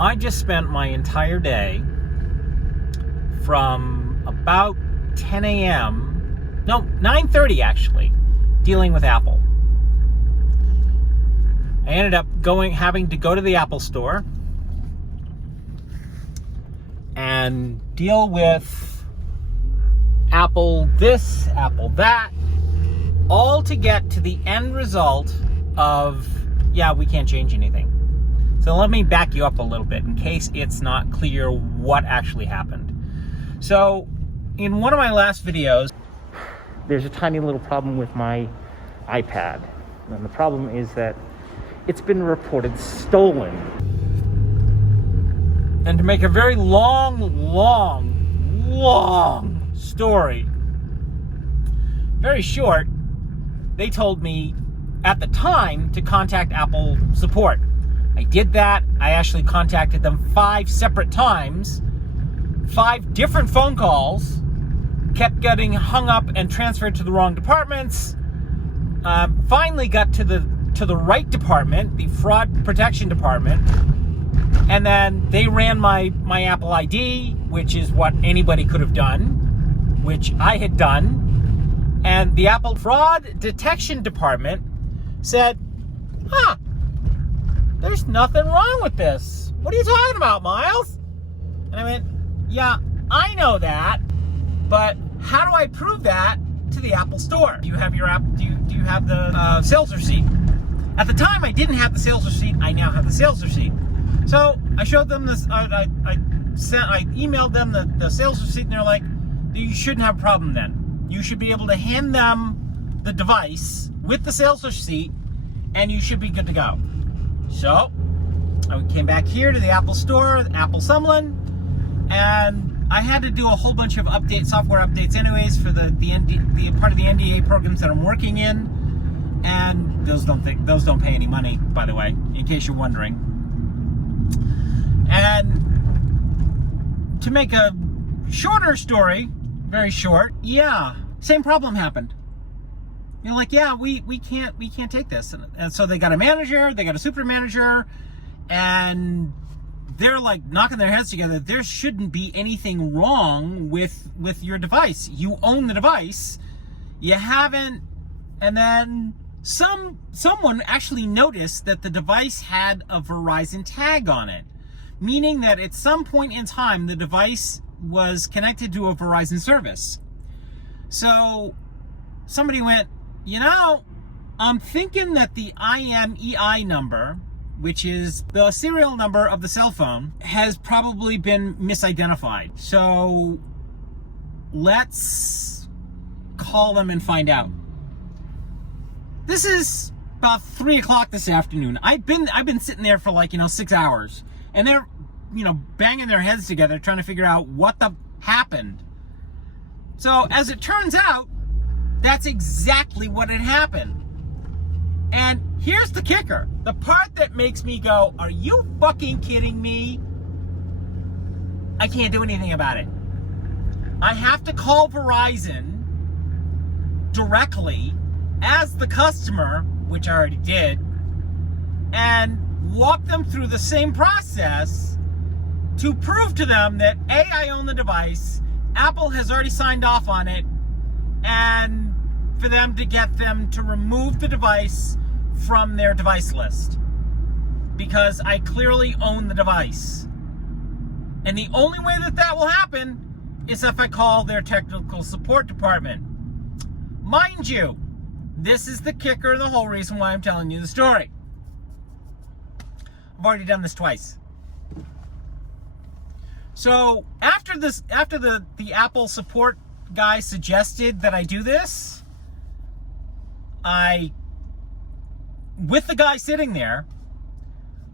I just spent my entire day from about 10 a.m. No, 9:30 actually, dealing with Apple. I ended up having to go to the Apple store and deal with Apple this, Apple that, all to get to the end result of, yeah, we can't change anything. So let me back you up a little bit in case it's not clear what actually happened. So in one of my last videos, there's a tiny little problem with my iPad. And the problem is that it's been reported stolen. And to make a very long story very short, they told me at the time to contact Apple support. I did that. I actually contacted them 5 separate times, 5 different phone calls, kept getting hung up and transferred to the wrong departments. Finally got to the right department, the fraud protection department, and then they ran my Apple ID, which is what anybody could have done, which I had done, and the Apple fraud detection department said, there's nothing wrong with this. What are you talking about, Miles? And I went, yeah, I know that, but how do I prove that to the Apple store? Do you have your app? Do you have the sales receipt? At the time, I didn't have the sales receipt. I now have the sales receipt. So I showed them this. I emailed them the sales receipt, and they're like, you shouldn't have a problem then. You should be able to hand them the device with the sales receipt, and you should be good to go. So I came back here to the Apple store, Apple Sumlin, and I had to do a whole bunch of software updates anyways for the part of the NDA programs that I'm working in, and those don't pay any money, by the way, in case you're wondering. And to make a shorter story, very short, yeah, same problem happened. You're like, yeah, we can't take this. And so they got a manager, they got a super manager, and they're like knocking their heads together. There shouldn't be anything wrong with your device. You own the device. You haven't. And then someone actually noticed that the device had a Verizon tag on it, meaning that at some point in time, the device was connected to a Verizon service. So somebody went, I'm thinking that the IMEI number, which is the serial number of the cell phone, has probably been misidentified. So let's call them and find out. This is about 3 o'clock this afternoon. I've been sitting there for 6 hours, and they're banging their heads together trying to figure out what happened. So as it turns out, that's exactly what had happened. And here's the kicker. The part that makes me go, are you fucking kidding me? I can't do anything about it. I have to call Verizon directly as the customer, which I already did, and walk them through the same process to prove to them that A, I own the device, Apple has already signed off on it, and for them to get them to remove the device from their device list, because I clearly own the device. And the only way that will happen is if I call their technical support department. Mind you, this is the kicker and the whole reason why I'm telling you the story. I've already done this twice. So after the Apple support guy suggested that I do this, with the guy sitting there,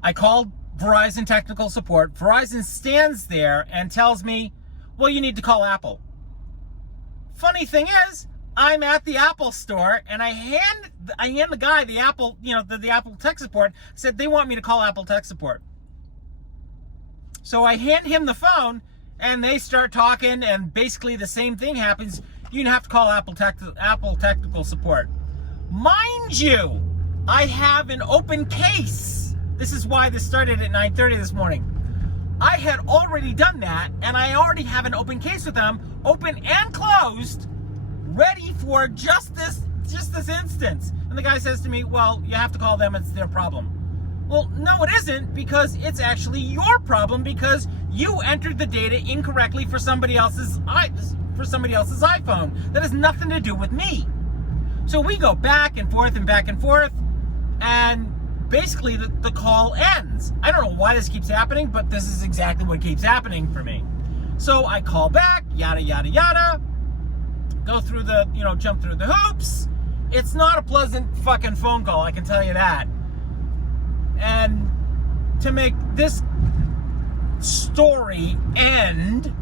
I called Verizon technical support. Verizon stands there and tells me, well, you need to call Apple. Funny thing is, I'm at the Apple store, and I hand the guy the Apple, the Apple tech support, said they want me to call Apple tech support. So I hand him the phone, and they start talking, and basically the same thing happens. You have to call Apple technical support. Mind you, I have an open case. This is why this started at 9:30 this morning. I had already done that, and I already have an open case with them, open and closed, ready for just this instance. And the guy says to me, well, you have to call them, it's their problem. Well, no, it isn't, because it's actually your problem, because you entered the data incorrectly for somebody else's iPhone. That has nothing to do with me. So we go back and forth, and basically the call ends. I don't know why this keeps happening, but this is exactly what keeps happening for me. So I call back, yada, yada, yada, go through jump through the hoops. It's not a pleasant fucking phone call, I can tell you that. And to make this story end,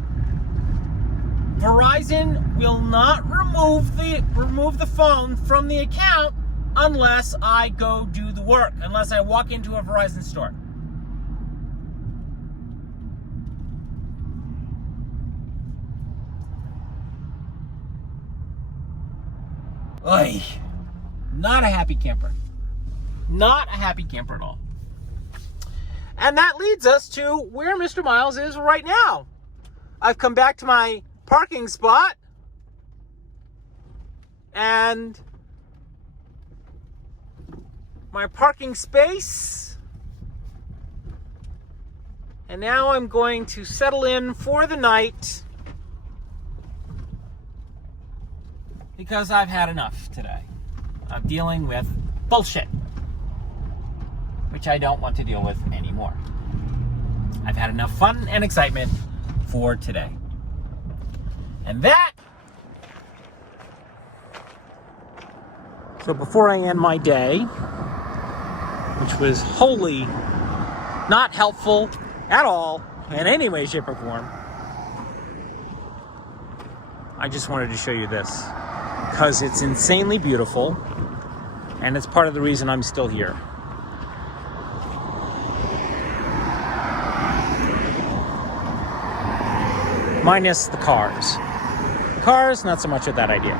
Verizon will not remove the phone from the account unless I go do the work, unless I walk into a Verizon store. Oy, not a happy camper. Not a happy camper at all. And that leads us to where Mr. Miles is right now. I've come back to my parking spot, and my parking space. And now I'm going to settle in for the night, because I've had enough today of dealing with bullshit, which I don't want to deal with anymore. I've had enough fun and excitement for today. And that... So before I end my day, which was wholly not helpful at all, in any way, shape, or form, I just wanted to show you this, because it's insanely beautiful, and it's part of the reason I'm still here. Minus the cars. Cars, not so much of that idea.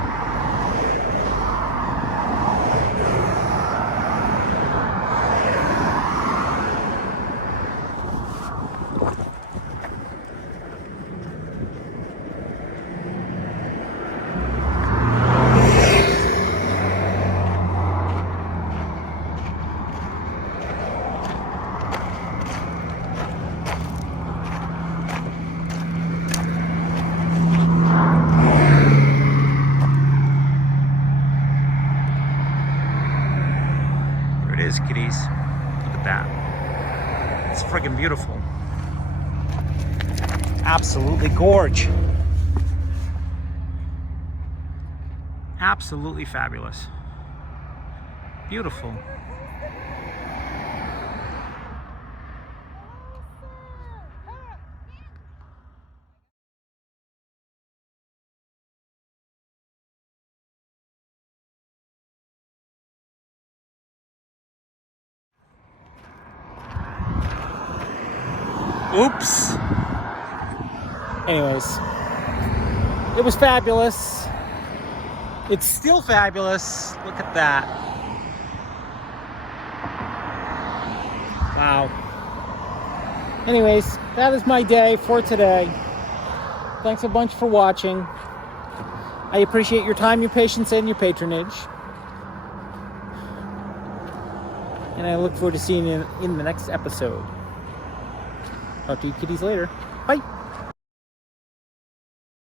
Kitties, look at that. It's friggin' beautiful. Absolutely gorge. Absolutely fabulous. Beautiful. Oops. Anyways, it was fabulous. It's still fabulous. Look at that. Wow. Anyways, that is my day for today. Thanks a bunch for watching. I appreciate your time, your patience, and your patronage. And I look forward to seeing you in the next episode. Talk to you kitties later. Bye.